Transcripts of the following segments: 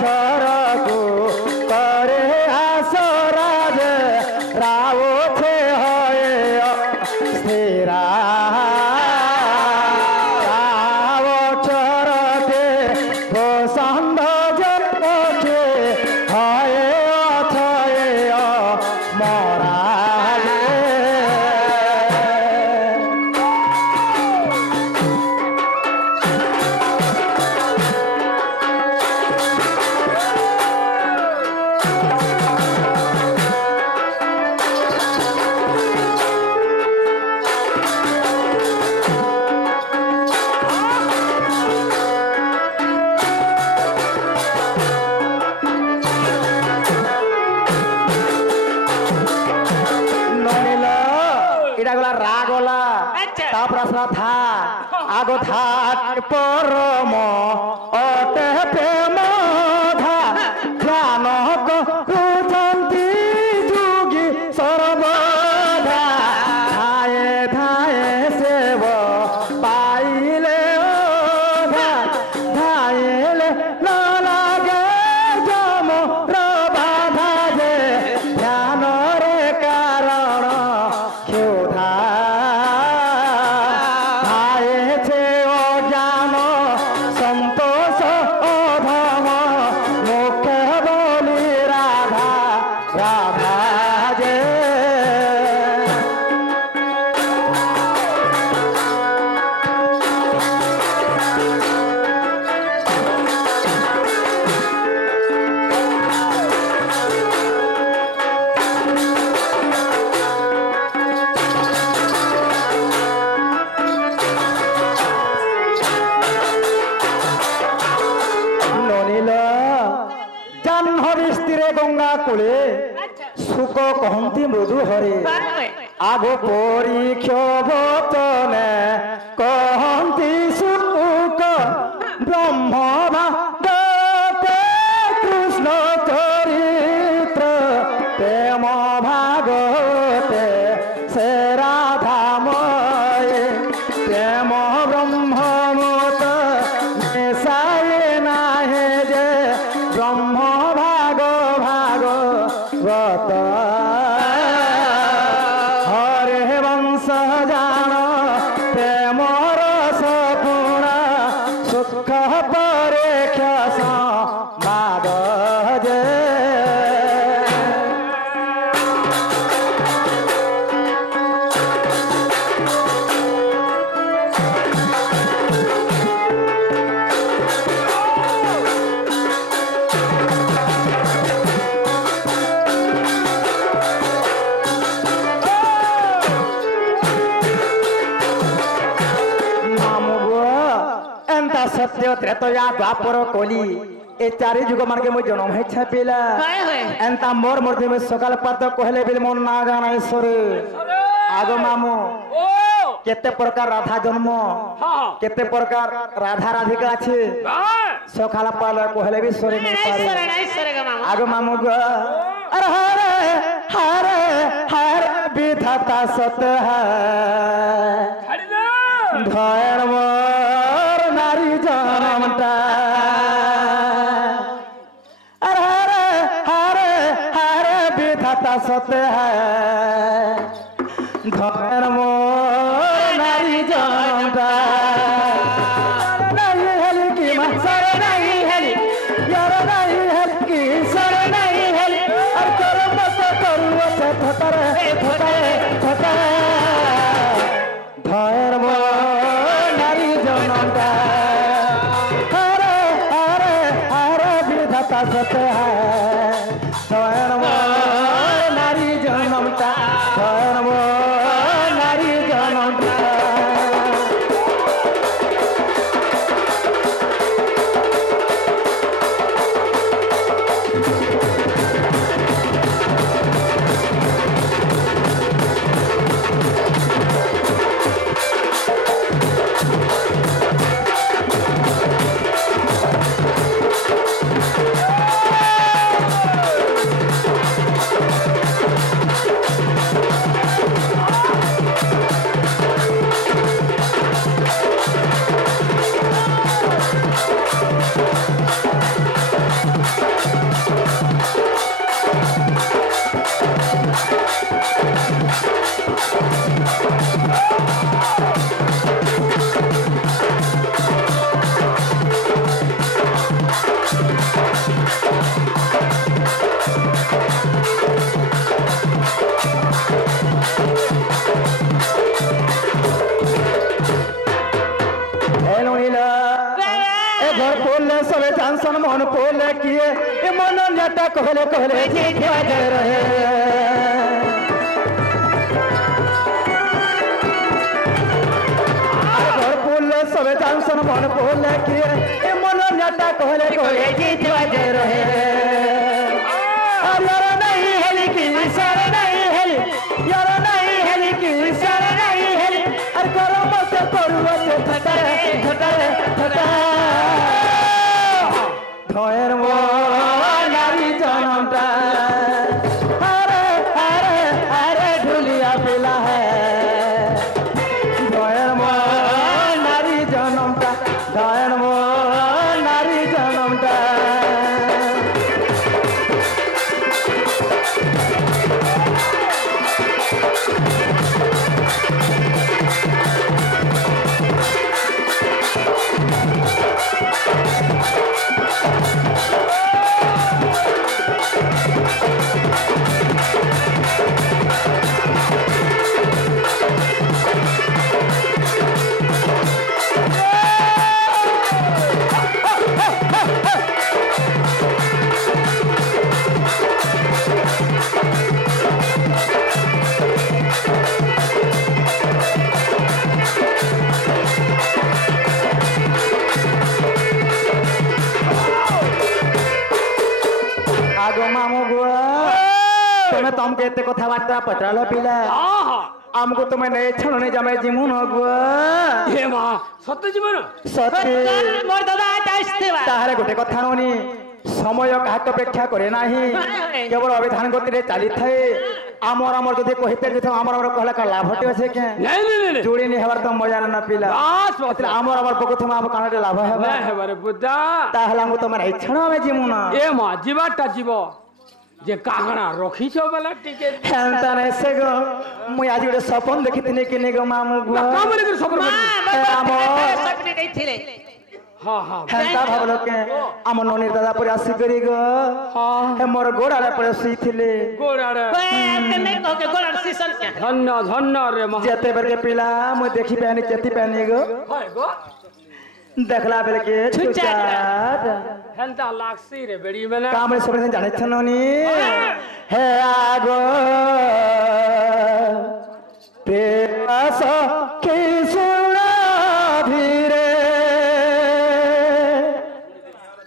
छरको करे आसराज रावो थे होए स्थिरा रावो चरके वो संध जके होए अथए मराजे प्रश्न था आगो था परम अटे प्रेम धा ध्यान करुचंती जुगी सर्वधा धाए धाए सेव पाइले ओधा धाइले न लागे जम बाधा जे ध्यान रे कारण क्षुधा संतोष अधम मुख्य बोली राधा राधा जे गंगा कूले सुख कहती मृदु हरे आगो परीक्षने कहती सुख ब्रह्म भागवते कृष्ण चरित्र प्रेम भागवते से राधामय प्रेम ब्रह्ममत साए नाहे जे ब्रह्म भागवत हरे वंश जान प्रेम रस गुण सुख परीक्षा संवाद जे सत्य त्रेतया द्वापर कली ए चारि जुग मान के मो जन्म है छपेला एंता मोर मूर्ति में सकाल पात कहले बिल मन ना गाना ईश्वर आगो मामू केते प्रकार राधा जन्म केते प्रकार राधा राधिका আছে सकाल पाल कहले भी ईश्वर नहीं पारे आगो मामू अरे हरे हरे हरे विधाता सत है धर्म नारी जनमता हरे हरे हरे विधाता सत्य है धर्म नारी जनमता नहीं हेली की सर नहीं हेली यार नहीं हेली की सर नहीं हेली और कर्म तो करूँ से थतरे थतरे थतरे धर्म नारी जनमता सत्य है धर्म नारी जनमता धर्म नारी जनमता मन पोले किए मन नेता कहले कहले रहे सबे जानसन मन पोले किए मन नेता कहले कहले रहे यार नहीं हेली की सर नहीं हेली यार नहीं हेली की सर नहीं हेली अरे करो मत करू मत ठटरे ठटरे ठटरे धोएर मो नारी जनमटा अरे अरे अरे ढुलिया पिला है धोएर मो नारी जनमटा धोएर मो नारी जनमटा तुमके एते कथबार्ता पचराल पिला आमको तुम्हें नहीं छणने जमे जिमुन गुआ हे मां सत्य जीवन सत्य मोर दादा आइस्तेवा ताहारे गोटे कथा नोनी समय काहक अपेक्षा करे नाही केवल अभिधान गति रे चाली थाए आमर आमर जदि कहिते जे आमर आमर कहला का लाभ हटे छै के नहीं नहीं जोड़ी नहीं हेबार त मजा न पिला बस बस आमर आमर पकथमा आम कानडे लाभ हेबा नहीं हेबारे बुद्धा ताहला को तुम नहीं छणमे जिमुन ए मां जीवाटा जीव जे कागणा रखी छो वाला टिकेट हेंता ने से गो मुई आज गोटे सपन देखितने कि ने गो मामू गो काम रे सपन सपने नहीं थिले हां हां हेंता भाबलो के आम नोनी दादा पर आसी करी गो हां हे मोर गोड़ाले पर सी थिले गोड़ारे तने कह के गोड़ सीसन के धन्य धन्य रे मां जेते बर के पिला मु देखि पहनी चेती पहनी गो हाय गो देखला बेल के छुचाट हेंता लागसी रे बेड़ी में काम रे सबरे जाने छनोनी हे आगो प्रेस के सुना धीरे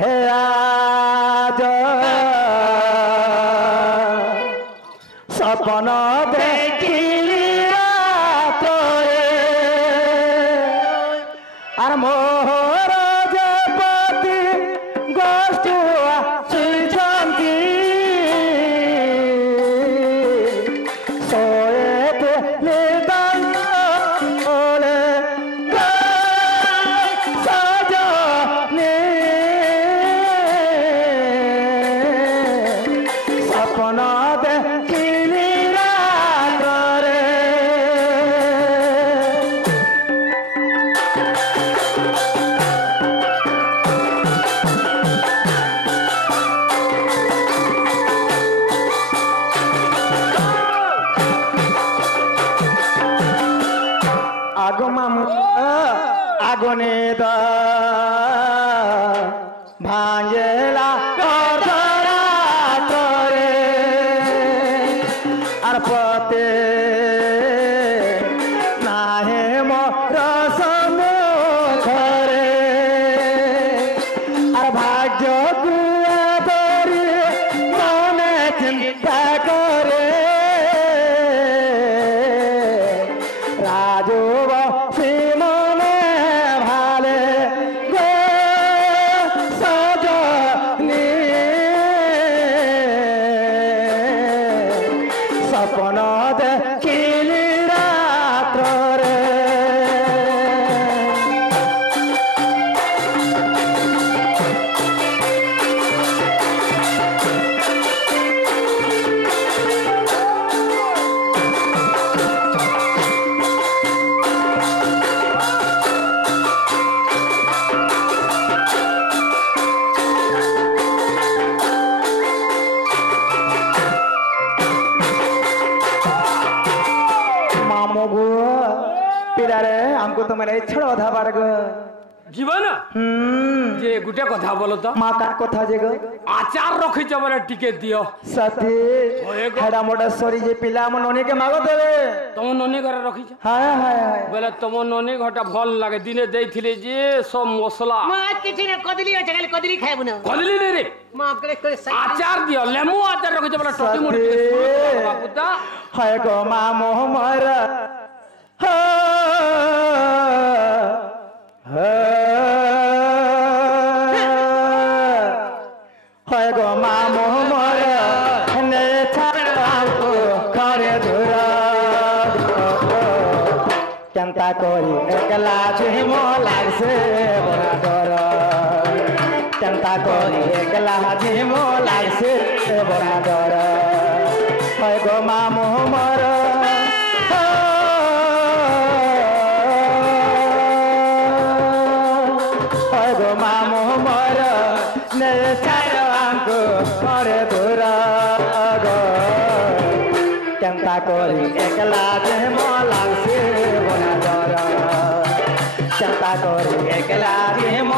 हे आज सपना देखिली रात रे আর মোহর জপতি গোষ্ঠুয়া শ্রীচন্দি সোয়েতে নিদান ওলে সজনে স্বপ্ন দেখিলি রাতরে আগো মামু আগনে দা ভাঙেলা অর্ধরাত্রে আর পতে নাহে মোর সম্মুখরে আর ভাগ্য গুয়া ধরি মনে চিন্তা করে রাজু মনে ভালে গো সজনী তুমি এই ছড় অধা বাড়গ জীবন যে গুটে কথা বলো তো মা কার কথা যে গো আচার রখিছ বলে টিকে দিও সাথে হয়ে গো। হেডা মোটা সরি যে পিলা আমার ননিকে মাগো দেবে তোম ননী ঘরে রখিছ হায় হায় হায় বলে তোম ননী ঘরটা ভাল লাগে দিনে ଦେଇଥିଲେ যে সব মশলা মা কিছু না কদলি আছে খালি কদলি খাইব না কদলি নে রে মা করে করে আচার দিও লেমু আচার রখিছ বলে টটি মুড়ি বাপুদা হায় গো মা মোহ মরা হয় গো মা মোহ মরা নে ছাড়াও ঘরে ধরা কেনতা করি একলা ঝিম লাগছে বড় ডর কেনতা করি একলা ঝিম লাগছে বড় ডর হয় গো মা মোহ মরা হয় গো মা মোহ মরা নে ছাড়াও ঘরে ধরা কেনতা করি একলা ঝিম লাগছে বড় ডর কেনতা করি একলা ঝিম